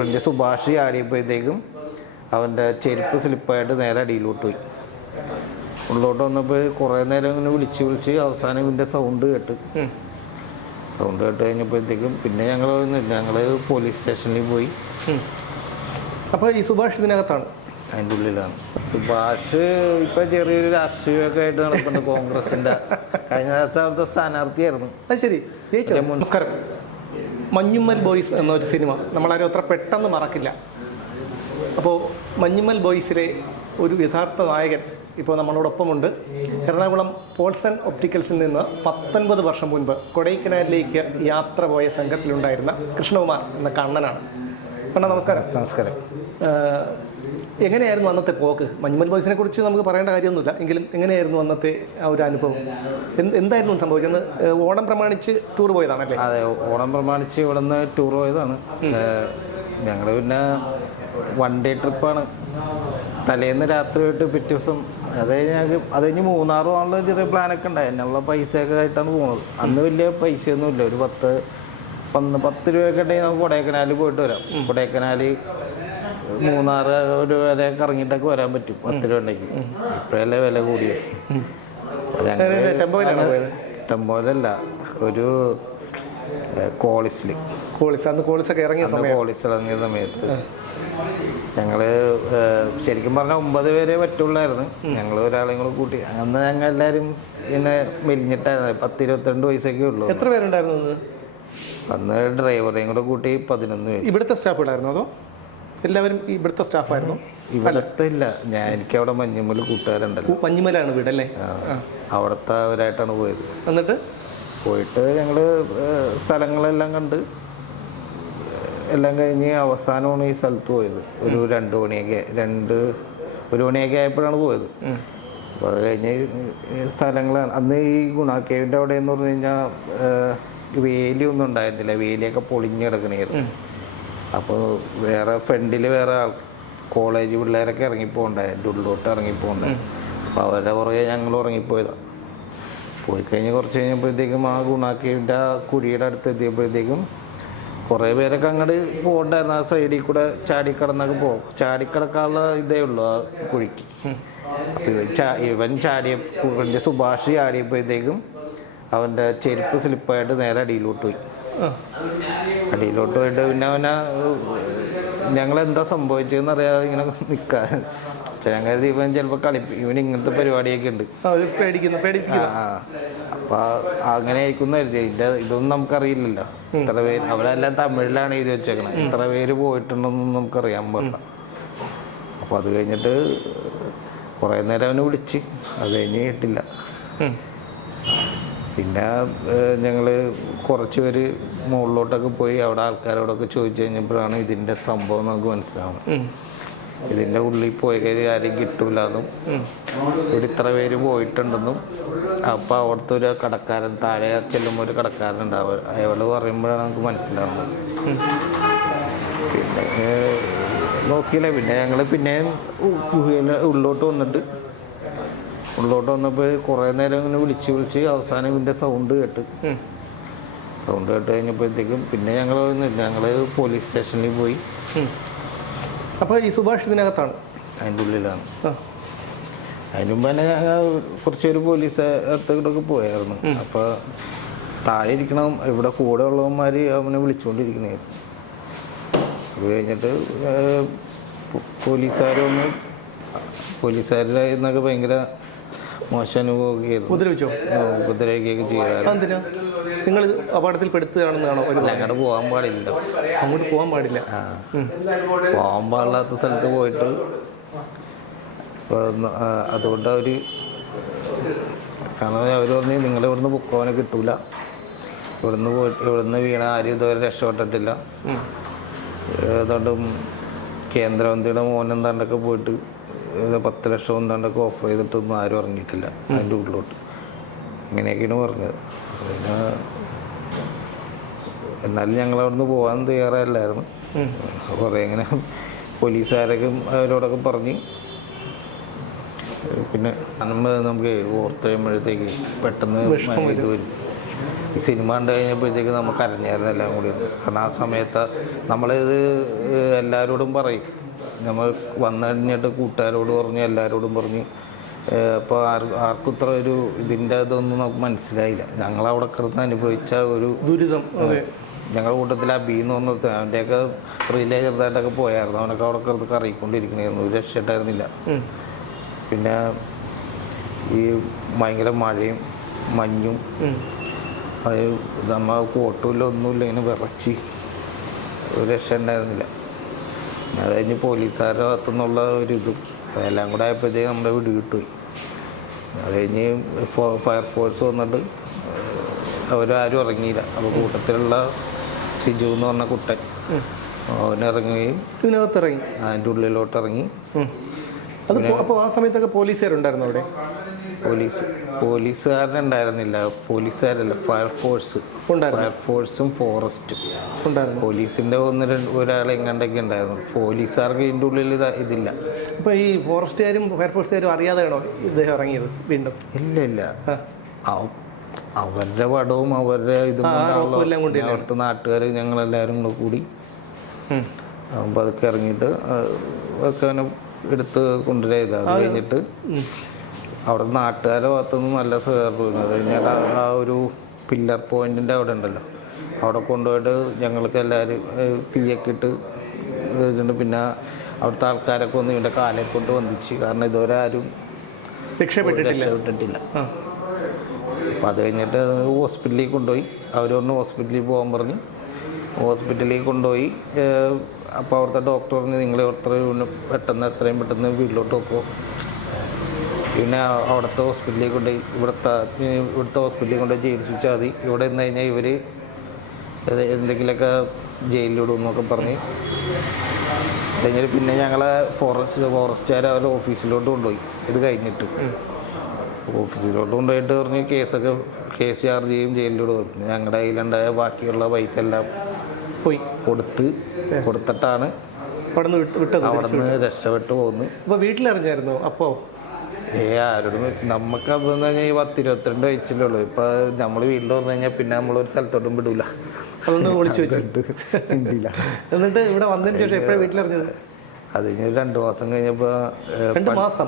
വലിയ സുഭാഷ് ചാടിയപ്പോഴത്തേക്കും അവൻ്റെ ചെരുപ്പ് സ്ലിപ്പായിട്ട് നേരെ അടിയിലോട്ട് പോയി. ഉള്ളോട്ട് വന്നപ്പോൾ കുറേ നേരം ഇങ്ങനെ വിളിച്ച് അവസാനം ഇതിൻ്റെ സൗണ്ട് കേട്ട് കഴിഞ്ഞപ്പോഴത്തേക്കും പിന്നെ ഞങ്ങൾ പോലീസ് സ്റ്റേഷനിൽ പോയി. അപ്പോൾ ഈ സുഭാഷ് ഇതിനകത്താണ്? അതിൻ്റെ ഉള്ളിലാണ്. സുഭാഷ് ഇപ്പം ചെറിയൊരു രാഷ്ട്രീയമൊക്കെ ആയിട്ട് നടക്കുന്ന കോൺഗ്രസിൻ്റെ കഴിഞ്ഞ അവിടുത്തെ സ്ഥാനാർത്ഥിയായിരുന്നു. അത് ശരി. നമസ്കാരം. മഞ്ഞുമ്മൽ ബോയ്സ് എന്നൊരു സിനിമ നമ്മളാരും അത്ര പെട്ടെന്ന് മറക്കില്ല. അപ്പോൾ മഞ്ഞുമ്മൽ ബോയ്സിലെ ഒരു യഥാർത്ഥ നായകൻ ഇപ്പോൾ നമ്മളോടൊപ്പമുണ്ട്. എറണാകുളം പോൾസൺ ഒപ്റ്റിക്കൽസിൽ നിന്ന് 19 വർഷം മുൻപ് കൊടൈക്കനാലിലേക്ക് യാത്ര പോയ സംഘത്തിലുണ്ടായിരുന്ന കൃഷ്ണകുമാർ എന്ന കണ്ണനാണ്. കണ്ണ നമസ്കാരം. നമസ്കാരം. എങ്ങനെയായിരുന്നു അന്നത്തെ പോക്ക്? മഞ്ഞുമ്മൽ ബോയ്സിനെ കുറിച്ച് നമുക്ക് പറയേണ്ട കാര്യമൊന്നുമില്ല, എങ്കിലും എങ്ങനെയായിരുന്നു അന്നത്തെ ആ ഒരു അനുഭവം? എന്തായിരുന്നു സംഭവിച്ചത്? ഓണം പ്രമാണിച്ച് ടൂർ പോയതാണല്ലേ? അതെ, ഓണം പ്രമാണിച്ച് ഇവിടെ നിന്ന് ടൂർ പോയതാണ്. ഞങ്ങൾ പിന്നെ 1 ഡേ ട്രിപ്പാണ്. തലേന്ന് രാത്രി പോയിട്ട് പിറ്റേ ദിവസം അത് കഴിഞ്ഞ് മൂന്നാർ പോകാനുള്ള ചെറിയ പ്ലാനൊക്കെ ഉണ്ടായി. അതിനുള്ള പൈസയൊക്കെ ആയിട്ടാണ് പോകുന്നത്. അന്ന് വലിയ പൈസയൊന്നുമില്ല. ഒരു 10 രൂപയൊക്കെ ഉണ്ടെങ്കിൽ നമുക്ക് കൊടൈക്കനാലിൽ പോയിട്ട് വരാം. കൊടൈക്കനാൽ മൂന്നാർ ഒരു വരെ കറങ്ങിയിട്ടൊക്കെ വരാൻ പറ്റും 10 രൂപ ഉണ്ടെങ്കിൽ. ഇപ്പോഴല്ലേ വില കൂടിയത്. ടെമ്പോയിലല്ല, ഒരു കോളിസിലൊക്കെ ഇറങ്ങിയ സമയത്ത് ഞങ്ങൾ ശരിക്കും പറഞ്ഞാൽ 9 പേരെ പറ്റുള്ളായിരുന്നു. ഞങ്ങൾ ഒരാളെയും കൂടെ കൂട്ടി. അന്ന് ഞങ്ങൾ എല്ലാവരും പിന്നെ മെലിഞ്ഞിട്ടായിരുന്നു. 10-22 വയസ്സൊക്കെ ഉള്ളൂ. എത്ര പേരുണ്ടായിരുന്നു അന്ന്? ഡ്രൈവറേയും കൂടെ കൂട്ടി 11 പേര്. ഇവിടുത്തെ സ്റ്റാഫുകളായിരുന്നു അതോ എല്ലാവരും ഇവിടുത്തെ സ്റ്റാഫായിരുന്നു? ഇവിടുത്തെ ഇല്ല, എനിക്ക് അവിടെ മഞ്ഞുമ്മൽ കൂട്ടുകാരുണ്ടല്ലോ. മഞ്ഞുമ്മലാണ് വീടല്ലേ? അവിടുത്തെ അവരായിട്ടാണ് പോയത്. എന്നിട്ട് പോയിട്ട് ഞങ്ങൾ സ്ഥലങ്ങളെല്ലാം കണ്ട് എല്ലാം കഴിഞ്ഞ് അവസാനമാണ് ഈ സ്ഥലത്ത് പോയത്. ഒരു 1 മണിയൊക്കെ ആയപ്പോഴാണ് പോയത്. അപ്പോൾ അത് കഴിഞ്ഞ് സ്ഥലങ്ങളാണ്. അന്ന് ഈ ഗുണാക്കേവിൻ്റെ അവിടെ എന്ന് പറഞ്ഞു കഴിഞ്ഞാൽ വേലിയൊന്നും ഉണ്ടായിരുന്നില്ല. വേലിയൊക്കെ പൊളിഞ്ഞ് കിടക്കണായിരുന്നു. അപ്പോൾ വേറെ ഫ്രണ്ടിൽ വേറെ കോളേജ് പിള്ളേരൊക്കെ ഇറങ്ങിപ്പോണ്ടായി, എൻ്റെ ഉള്ളിലോട്ട് ഇറങ്ങിപ്പോണ്ടായി. അപ്പോൾ അവരുടെ പുറകെ ഞങ്ങൾ ഇറങ്ങിപ്പോയതാണ്. പോയി കഴിഞ്ഞ് കുറച്ച് കഴിഞ്ഞപ്പോഴത്തേക്കും ആ ഗുണാക്കേവിൻ്റെ ആ കുഴിയുടെ അടുത്ത് എത്തിയപ്പോഴത്തേക്കും കുറേ പേരൊക്കെ അങ്ങോട്ട് പോകണ്ടായിരുന്നു. ആ സൈഡിൽ കൂടെ ചാടിക്കടന്നൊക്കെ പോകും. ചാടിക്കിടക്കാനുള്ള ഇതേ ഉള്ളൂ ആ കുഴിക്ക്. ഇവൻ വലിയ സുഭാഷ് ചാടിയപ്പോഴത്തേക്കും അവൻ്റെ ചെരുപ്പ് സ്ലിപ്പായിട്ട് നേരെ അടിയിലോട്ട് പോയി. അടിയിലോട്ട് പോയിട്ട് പിന്നെ ഞങ്ങളെന്താ സംഭവിച്ചതെന്ന് അറിയാതെ ഇങ്ങനെ നിൽക്കാൻ ഞാൻ കരുതി ഇവൻ ചിലപ്പോൾ ഇവൻ ഇങ്ങനത്തെ പരിപാടിയൊക്കെ ഉണ്ട്. അപ്പം അങ്ങനെ ആയിരിക്കും കരുതി. ഇതൊന്നും നമുക്കറിയില്ലല്ലോ. ഇത്ര പേര് അവരെല്ലാം തമിഴിലാണ് എഴുതി വെച്ചേക്കണത്. ഇത്ര പേര് പോയിട്ടുണ്ടെന്നൊന്നും നമുക്കറിയാൻ പാടില്ല. അപ്പോൾ അത് കഴിഞ്ഞിട്ട് കുറേ നേരം അവനെ വിളിച്ച് അത് കഴിഞ്ഞ് കേട്ടില്ല. പിന്നെ ഞങ്ങൾ കുറച്ച് പേര് മുകളിലോട്ടൊക്കെ പോയി അവിടെ ആൾക്കാരോടൊക്കെ ചോദിച്ചു കഴിഞ്ഞപ്പോഴാണ് ഇതിൻ്റെ സംഭവം നമുക്ക് മനസ്സിലാവുന്നത്. ഇതിൻ്റെ ഉള്ളിൽ പോയി കഴിഞ്ഞാൽ ആരും കിട്ടൂലെന്നും ഇവിടെ ഇത്ര പേര് പോയിട്ടുണ്ടെന്നും. അപ്പോൾ അവിടുത്തെ ഒരു കടക്കാരൻ, താഴെ ചെല്ലുമ്പോൾ ഒരു കടക്കാരനുണ്ടാവും, അയാൾ പറയുമ്പോഴാണ് നമുക്ക് മനസ്സിലാവുന്നത്. പിന്നെ നോക്കിയില്ല. പിന്നെ ഞങ്ങൾ പിന്നെയും ഉള്ളോട്ട് വന്നപ്പോൾ കുറേ നേരം ഇങ്ങനെ വിളിച്ച് അവസാനം ഇതിൻ്റെ സൗണ്ട് കേട്ട് കഴിഞ്ഞപ്പോഴത്തേക്കും പിന്നെ ഞങ്ങൾ പോലീസ് സ്റ്റേഷനിൽ പോയി. അപ്പോൾ ഈ സുഭാഷ് ഇതിനകത്താണ്? അതിൻ്റെ ഉള്ളിലാണ്. അതിന് മുമ്പ് തന്നെ ഞങ്ങൾ കുറച്ചൊരു പോലീസ് അടുത്തൊക്കെ പോയായിരുന്നു. അപ്പോൾ താഴെ ഇരിക്കണം, ഇവിടെ കൂടെ ഉള്ളവന്മാർ അവനെ വിളിച്ചുകൊണ്ടിരിക്കണായിരുന്നു. അത് കഴിഞ്ഞിട്ട് പോലീസുകാരുടെ എന്നൊക്കെ ഭയങ്കര മോശം അനുഭവമൊക്കെ ആയിരുന്നു. ഉപദ്രവിക്കുകയൊക്കെ ചെയ്യാറുണ്ട്. നിങ്ങൾ അപകടത്തിൽ പെടുത്തുകയാണെന്നാണോ? അങ്ങോട്ട് പോകാൻ പാടില്ല. അങ്ങോട്ട് പോകാൻ പാടില്ല. പോകാൻ പാടില്ലാത്ത സ്ഥലത്ത് പോയിട്ട് അതുകൊണ്ട് കാരണം അവർ പറഞ്ഞു നിങ്ങൾ ഇവിടുന്ന് പൊക്കോനെ കിട്ടൂല, ഇവിടുന്ന് വീണ ആരും ഇതുവരെ രക്ഷപ്പെട്ടിട്ടില്ല. ഏതാണ്ടും കേന്ദ്രമന്ത്രിയുടെ മോനെന്താണ്ടൊക്കെ പോയിട്ട് 10 ലക്ഷം എന്താണ്ടൊക്കെ ഓഫർ ചെയ്തിട്ടൊന്നും ആരും ഇറങ്ങിയിട്ടില്ല അതിൻ്റെ ഉള്ളിലോട്ട്. ഇങ്ങനെയൊക്കെയാണ് പറഞ്ഞത്. പിന്നെ എന്നാലും ഞങ്ങളവിടുന്ന് പോകാൻ തയ്യാറല്ലായിരുന്നു. കുറേ ഇങ്ങനെ പോലീസുകാരൊക്കെ അവരോടൊക്കെ പറഞ്ഞ് പിന്നെ നമുക്ക് ഓർത്ത് കഴിയുമ്പോഴത്തേക്ക് പെട്ടെന്ന് ഇത് വരും. ഈ സിനിമ കണ്ടു കഴിഞ്ഞപ്പോഴത്തേക്ക് നമുക്ക് അറിഞ്ഞായിരുന്നു എല്ലാം കൂടി. കാരണം ആ സമയത്ത് നമ്മളിത് എല്ലാവരോടും പറയും, നമ്മൾ വന്നു കഴിഞ്ഞിട്ട് കൂട്ടുകാരോട് പറഞ്ഞു, എല്ലാവരോടും പറഞ്ഞ്. അപ്പോൾ ആർക്കും ഇത്ര ഒരു ഇതിൻ്റെ ഇതൊന്നും നമുക്ക് മനസ്സിലായില്ല. ഞങ്ങളവിടെ കിടന്ന് അനുഭവിച്ച ഒരു ദുരിതം. ഞങ്ങളുടെ കൂട്ടത്തിൽ അബീന്ന് പറഞ്ഞിട്ട് അവൻ്റെയൊക്കെ റിലേ ചെറുതായിട്ടൊക്കെ പോയായിരുന്നു. അവനൊക്കെ അവിടെ കിടന്ന് കറിയിക്കൊണ്ടിരിക്കണമായിരുന്നു, ഒരു രക്ഷയിട്ടായിരുന്നില്ല. പിന്നെ ഈ ഭയങ്കര മഴയും മഞ്ഞും, അത് നമ്മൾ കോട്ടുമില്ല ഒന്നുമില്ല, ഇങ്ങനെ വിറച്ച് ഒരു രക്ഷ ഉണ്ടായിരുന്നില്ല. അത് കഴിഞ്ഞ് പോലീസുകാരുടെ ഭാഗത്തുനിന്നുള്ള ഒരിതും അതെല്ലാം കൂടെ ആയപ്പോഴത്തേക്ക് നമ്മുടെ വീട് കിട്ടുപോയി. അത് കഴിഞ്ഞ് ഫയർഫോഴ്സ് വന്നിട്ട് അവരാരും ഇറങ്ങിയില്ല. അപ്പോൾ കൂട്ടത്തിലുള്ള സിജു എന്ന് പറഞ്ഞ കുട്ടൻ അവനിറങ്ങുകയും ഇതിനകത്തിറങ്ങി അതിൻ്റെ ഉള്ളിലോട്ട് ഇറങ്ങി. അത് അപ്പോൾ ആ സമയത്തൊക്കെ പോലീസുകാരുണ്ടായിരുന്നു അവിടെ? പോലീസുകാരനുണ്ടായിരുന്നില്ല, പോലീസുകാരല്ല, ഫയർഫോഴ്സും ഫോറസ്റ്റും ഉണ്ടായിരുന്നു. പോലീസിൻ്റെ ഒരാളെ എങ്ങാണ്ടൊക്കെ ഉണ്ടായിരുന്നു. പോലീസുകാർക്ക് ഇതിൻ്റെ ഉള്ളിൽ ഇതില്ല. അപ്പോൾ ഈ ഫോറസ്റ്റുകാരും ഫയർഫോഴ്സുകാരും അറിയാതെയാണോ ഇദ്ദേഹം ഇറങ്ങിയത് വീണ്ടും? ഇല്ല, അവരുടെ പടവും അവരുടെ ഇതും അവിടുത്തെ നാട്ടുകാർ ഞങ്ങളെല്ലാവരും കൂടി അപ്പോൾ അതൊക്കെ ഇറങ്ങിയിട്ട് ഒക്കെ എടുത്ത് കൊണ്ടുവരാ. അത് കഴിഞ്ഞിട്ട് അവിടെ നാട്ടുകാരുടെ ഭാഗത്തുനിന്ന് നല്ല സഹകരണം. അത് കഴിഞ്ഞാൽ ആ ഒരു പില്ലർ പോയിന്റിൻ്റെ അവിടെ ഉണ്ടല്ലോ, അവിടെ കൊണ്ടുപോയിട്ട് ഞങ്ങൾക്ക് എല്ലാവരും തീയൊക്കെ ഇട്ട് ഇതുണ്ട്. പിന്നെ അവിടുത്തെ ആൾക്കാരൊക്കെ ഒന്ന് ഇവൻ്റെ കാലെ കൊണ്ട് വന്നിച്ച്, കാരണം ഇതുവരെ ആരും രക്ഷപ്പെട്ടിട്ടില്ല. അപ്പം അത് കഴിഞ്ഞിട്ട് ഹോസ്പിറ്റലിൽ കൊണ്ടുപോയി. അവർ പറഞ്ഞു ഹോസ്പിറ്റലിൽ പോകാൻ പറഞ്ഞ് ഹോസ്പിറ്റലിൽ കൊണ്ടുപോയി. അപ്പോൾ അവിടുത്തെ ഡോക്ടർ പറഞ്ഞ് നിങ്ങൾ എത്രയും പെട്ടെന്ന് വീട്ടിലോട്ട് വെക്കുമോ. പിന്നെ അവിടുത്തെ ഹോസ്പിറ്റലിൽ കൊണ്ടുപോയി ഇവിടുത്തെ ഹോസ്പിറ്റലിൽ കൊണ്ടുപോയി ചികിത്സിച്ചാൽ മതി, ഇവിടെ നിന്ന് കഴിഞ്ഞാൽ ഇവർ എന്തെങ്കിലുമൊക്കെ ജയിലിലിടും എന്നൊക്കെ പറഞ്ഞ്. കഴിഞ്ഞിട്ട് പിന്നെ ഞങ്ങളെ ഫോറസ്റ്റുകാർ അവരുടെ ഓഫീസിലോട്ട് കൊണ്ടുപോയി. ഇത് കഴിഞ്ഞിട്ട് ഓഫീസിലോട്ട് കൊണ്ടുപോയിട്ട് പറഞ്ഞ് കേസ് ചാർജ് ചെയ്യും, ജയിലിലിടും. ഞങ്ങളുടെ കയ്യിലുണ്ടായ ബാക്കിയുള്ള പൈസ എല്ലാം പോയി കൊടുത്തിട്ടാണ് അവിടെ നിന്ന് രക്ഷപ്പെട്ടു പോകുന്നു. അപ്പോൾ വീട്ടിലറിഞ്ഞായിരുന്നു? അപ്പോൾ ആരോടും നമുക്ക് അപ്പം എന്ന് പറഞ്ഞാൽ ഈ 10-22 വയസ്സിലുള്ളൂ. ഇപ്പം നമ്മൾ വീട്ടിൽ വന്നു കഴിഞ്ഞാൽ പിന്നെ നമ്മളൊരു സ്ഥലത്തോട്ടും വിടൂല. അതൊന്ന് വിളിച്ചു വെച്ചിട്ട് എന്നിട്ട് ഇവിടെ വന്നതിന് ശേഷം എപ്പോഴാണ് വീട്ടിലറിഞ്ഞത്? അത് കഴിഞ്ഞ് 2 മാസം കഴിഞ്ഞപ്പോൾ 2 മാസം.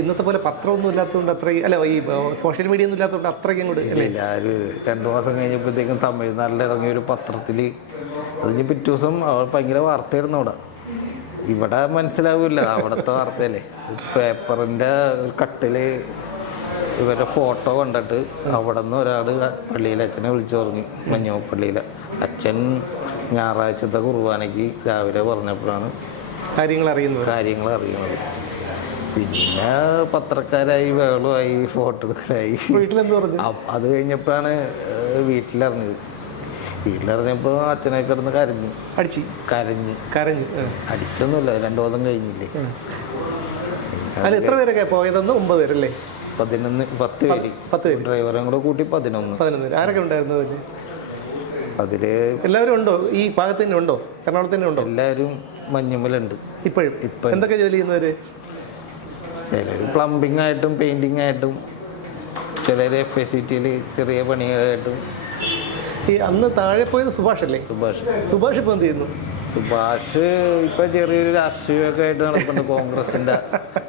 ഇന്നത്തെ പോലെ പത്രമൊന്നും ഇല്ലാത്തതുകൊണ്ട് അത്രയും, അല്ല ഈ സോഷ്യൽ മീഡിയ ഒന്നും ഇല്ലാത്തതുകൊണ്ട് അത്രയ്ക്കും കൂടെ ഇല്ല. ഒരു 2 മാസം കഴിഞ്ഞപ്പോഴത്തേക്കും തമിഴ്നാട്ടിൽ ഇറങ്ങിയ ഒരു പത്രത്തിൽ അതിന് പിറ്റേ ദിവസം ഭയങ്കര വാർത്തയായിരുന്നു. ഇവിടെ മനസ്സിലാവില്ല, അവിടുത്തെ വാർത്തയല്ലേ. പേപ്പറിൻ്റെ കട്ടിൽ ഇവരുടെ ഫോട്ടോ കണ്ടിട്ട് അവിടെ നിന്ന് ഒരാൾ പള്ളിയിലെ അച്ഛനെ വിളിച്ചു പറഞ്ഞു, മഞ്ഞപ്പള്ളിയിലെ അച്ഛൻ ഞായറാഴ്ചത്തെ കുർബാനയ്ക്ക് രാവിലെ പറഞ്ഞപ്പോഴാണ് കാര്യങ്ങൾ അറിയുന്നത്. പിന്നെ പത്രക്കാരായി, ബഹളമായി, ഫോട്ടോ എടുക്കലായി. വീട്ടിലെന്ത് പറഞ്ഞു? അത് കഴിഞ്ഞപ്പോഴാണ് വീട്ടിലറിഞ്ഞത്. വീട്ടിലറിഞ്ഞപ്പോൾ അച്ഛനെ കിടന്ന് കരഞ്ഞു. അടിച്ചൊന്നുമില്ല, 2 മാസം കഴിഞ്ഞില്ലേ. എത്ര പേരൊക്കെ പോയതെന്ന്? 9 പേരല്ലേ? 10 പേര്. ഡ്രൈവറും കൂടെ കൂട്ടി 11. ആരൊക്കെ ഉണ്ടായിരുന്നു അതിൽ? എല്ലാവരും ഉണ്ടോ? ഈ ഭാഗത്ത് തന്നെ ഉണ്ടോ? എറണാകുളത്ത് തന്നെ ഉണ്ടോ? എല്ലാവരും മഞ്ഞുമ്മലുണ്ട് ഇപ്പോഴും. എന്തൊക്കെ ജോലി ചെയ്യുന്നവര്? ചിലർ പ്ലംബിംഗ് ആയിട്ടും പെയിന്റിങ് ആയിട്ടും, ചിലർ FICTയിൽ ചെറിയ പണിയായിട്ടും. ഈ അന്ന് താഴെ പോയത് സുഭാഷ് അല്ലേ? സുഭാഷ് ഇപ്പം എന്ത് ചെയ്യുന്നു? സുഭാഷ് ഇപ്പം ചെറിയൊരു രാഷ്ട്രീയമൊക്കെ ആയിട്ട് നടക്കുന്നു. കോൺഗ്രസിൻ്റെ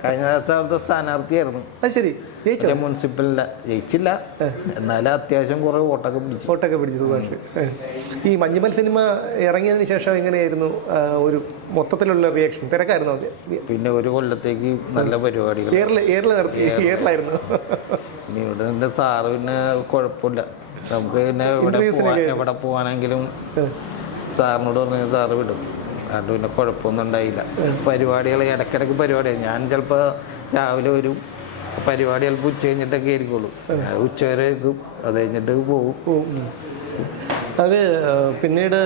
കഴിഞ്ഞ അവിടുത്തെ സ്ഥാനാർത്ഥിയായിരുന്നു. അത് ശരി, ജയിച്ചോ? മുനിസിപ്പലിൻ്റെ ജയിച്ചില്ല, എന്നാലും അത്യാവശ്യം കുറേ വോട്ടൊക്കെ പിടിച്ചു സുഭാഷ്. ഈ മഞ്ഞുമൽ സിനിമ ഇറങ്ങിയതിന് ശേഷം എങ്ങനെയായിരുന്നു ഒരു മൊത്തത്തിലുള്ള റിയാക്ഷൻ? തിരക്കായിരുന്നു? പിന്നെ ഒരു കൊല്ലത്തേക്ക് നല്ല പരിപാടികൾ ഏറിലായിരുന്നു. ഇനി ഇവിടെ എൻ്റെ സാറ് പിന്നെ കുഴപ്പമില്ല, നമുക്ക് പിന്നെ എവിടെ പോകാനെങ്കിലും സാറിനോട് പറഞ്ഞ സാറ് വിടും. അതുകൊണ്ട് പിന്നെ കുഴപ്പമൊന്നും ഉണ്ടായില്ല. പരിപാടികൾ ഇടയ്ക്കിടയ്ക്ക് പരിപാടിയാണ്. ഞാൻ ചിലപ്പോൾ രാവിലെ വരും, പരിപാടി ചിലപ്പോൾ ഉച്ച കഴിഞ്ഞിട്ടൊക്കെ ആയിരിക്കുള്ളൂ. ഉച്ചവരെ വെക്കും, അത് കഴിഞ്ഞിട്ട് പോകും. അത് പിന്നീട്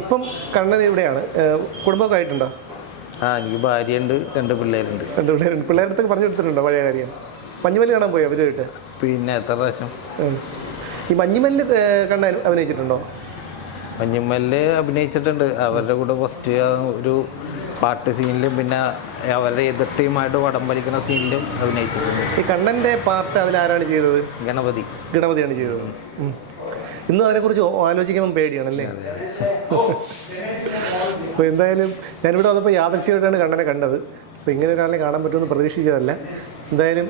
ഇപ്പം കണ്ണൻ ഇവിടെയാണ്. കുടുംബമൊക്കെ ആയിട്ടുണ്ടോ? എനിക്ക് ഭാര്യയുണ്ട്, 2 പിള്ളേരുണ്ട്. പിള്ളേരടുത്തൊക്കെ പറഞ്ഞു കൊടുത്തിട്ടുണ്ടോ പഴയ കാര്യം? മഞ്ഞുമല്ല് കാണാൻ പോയി അവരുമായിട്ട്? പിന്നെ എത്ര പ്രാവശ്യം. ഈ മഞ്ഞുമല്ല് കണ്ണൻ അഭിനയിച്ചിട്ടുണ്ടോ? മഞ്ഞുമ്മല് അഭിനയിച്ചിട്ടുണ്ട്. അവരുടെ കൂടെ ഫസ്റ്റ് ഒരു പാട്ട് സീനിലും പിന്നെ അവരുടെ എതിർ ടീമായിട്ട് വടം വലിക്കുന്ന സീനിലും അഭിനയിച്ചിട്ടുണ്ട്. ഈ കണ്ണൻ്റെ പാർട്ട് അതിലാരാണ് ചെയ്തത്? ഗണപതിയാണ് ചെയ്തത്. ഇന്നും അതിനെക്കുറിച്ച് ആലോചിക്കുമ്പോൾ പേടിയാണല്ലേ? അപ്പോൾ എന്തായാലും ഞാനിവിടെ വന്നപ്പോൾ യാദൃച്ഛികമായിട്ടാണ് കണ്ണനെ കണ്ടത്. അപ്പോൾ ഇങ്ങനെ ഒരാളെ കാണാൻ പറ്റുമെന്ന് പ്രതീക്ഷിച്ചതല്ല. എന്തായാലും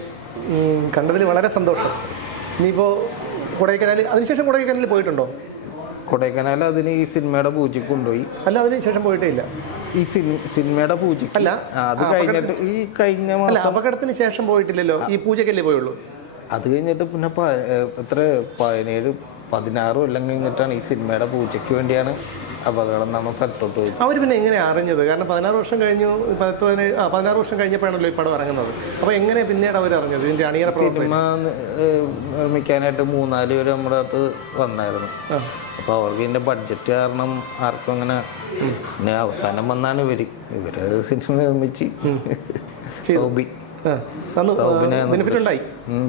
കണ്ടതിൽ വളരെ സന്തോഷം. ഇനിയിപ്പോൾ കൊടൈക്കനാൽ, അതിനുശേഷം കൊടൈക്കനാലിൽ പോയിട്ടുണ്ടോ? കൊടൈക്കനാൽ അതിന് ഈ സിനിമയുടെ പൂജയ്ക്ക് കൊണ്ടുപോയി. അല്ല, അതിന് ശേഷം പോയിട്ടേ ഇല്ല. ഈ സിനിമയുടെ പൂജയ്ക്ക് അല്ല, അത് കഴിഞ്ഞിട്ട് ഈ കഴിഞ്ഞ മാസം അപകടത്തിന് ശേഷം പോയിട്ടില്ലല്ലോ, ഈ പൂജക്കല്ലേ പോയുള്ളൂ. അത് കഴിഞ്ഞിട്ട് പിന്നെ എത്ര 17-16 കൊല്ലം കഴിഞ്ഞിട്ടാണ് ഈ സിനിമയുടെ പൂജയ്ക്ക് വേണ്ടിയാണ് അപകടം നടന്ന സ്ഥലത്തോട്ട് പോയി. അവർ പിന്നെ എങ്ങനെ അറിഞ്ഞത്? കാരണം 16 വർഷം കഴിഞ്ഞു, 16 വർഷം കഴിഞ്ഞപ്പോഴാണല്ലോ ഈ പടം ഇറങ്ങുന്നത്. അപ്പോൾ എങ്ങനെ പിന്നീട് അവർ അറിഞ്ഞത്? ഇതിൻ്റെ അണിയറ സിനിമ നിർമ്മിക്കാനായിട്ട് 3-4 പേര് നമ്മുടെ അടുത്ത് വന്നായിരുന്നു. അപ്പോൾ അവർക്ക് ഇതിൻ്റെ ബഡ്ജറ്റ് കാരണം ആർക്കും അങ്ങനെ, പിന്നെ അവസാനം വന്നാണ് ഇവര് സിനിമ നിർമ്മിച്ച്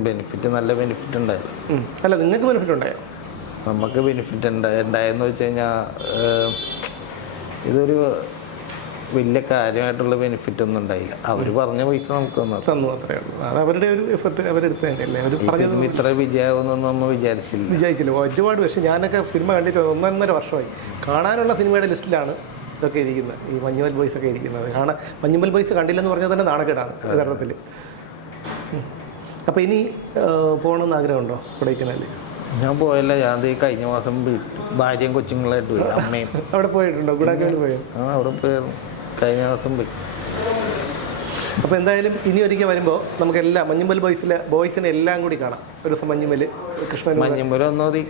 ബെനിഫിറ്റ് നല്ല ബെനിഫിറ്റ് ഉണ്ടായിരുന്നു. അല്ല, നിങ്ങൾക്ക് ബെനിഫിറ്റ് ഉണ്ടായോ? നമുക്ക് ബെനിഫിറ്റ് ഉണ്ടായെന്ന് വെച്ച് കഴിഞ്ഞാൽ ഇതൊരു വലിയ കാര്യമായിട്ടുള്ള ബെനിഫിറ്റ് ഒന്നും ഉണ്ടായില്ല. അവർ പറഞ്ഞ പൈസ നമുക്ക് തന്നു, അത്രേ ഉള്ളൂ. അത് അവരുടെ ഒരു എഫർട്ട് അവരെടുത്ത് തന്നെയല്ലേ. അവർ ഇത്ര വിജയമാകുമെന്നൊന്നും നമ്മൾ വിചാരിച്ചില്ല. ഒരുപാട് വർഷം ഞാനൊക്കെ സിനിമ കണ്ടിട്ട് 1.5 വർഷമായി. കാണാനുള്ള സിനിമയുടെ ലിസ്റ്റിലാണ് ഇതൊക്കെ ഇരിക്കുന്നത്, ഈ മഞ്ഞുമൽ ബോയ്സ് ഒക്കെ ഇരിക്കുന്നത്. മഞ്ഞുമൽ ബോയ്സ് കണ്ടില്ലെന്ന് പറഞ്ഞാൽ തന്നെ നാണക്കേടാണ് യഥാർത്ഥത്തിൽ. അപ്പോൾ ഇനി പോകണമെന്ന് ആഗ്രഹമുണ്ടോ കൊടൈക്കനാലിൽ? ഞാൻ പോയല്ല, ഞാൻ കഴിഞ്ഞ മാസം ഭാര്യയും കൊച്ചുങ്ങളായിട്ട് പോയി, അമ്മയും. അവിടെ പോയിട്ടുണ്ടോ? ഗുഡാക്കൽ പോയോ? അവിടെ പോയിരുന്നു, കഴിഞ്ഞ മാസം പോയി. അപ്പോൾ എന്തായാലും ഇനി ഒരിക്കൽ വരുമ്പോൾ നമുക്കെല്ലാം മഞ്ഞുമൽ ബോയ്സിനെ എല്ലാം കൂടി കാണാം. ഒരു ദിവസം മഞ്ഞുമൽ കൃഷ്ണൻ മഞ്ഞുമൽ ഒന്നോതി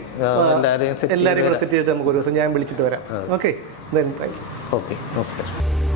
എല്ലാവരെയും കൂടെ സെറ്റ് ചെയ്തിട്ട് നമുക്ക് ഒരു ദിവസം ഞാൻ വിളിച്ചിട്ട് വരാം. Okay, thank you. ഓക്കെ, നമസ്കാരം.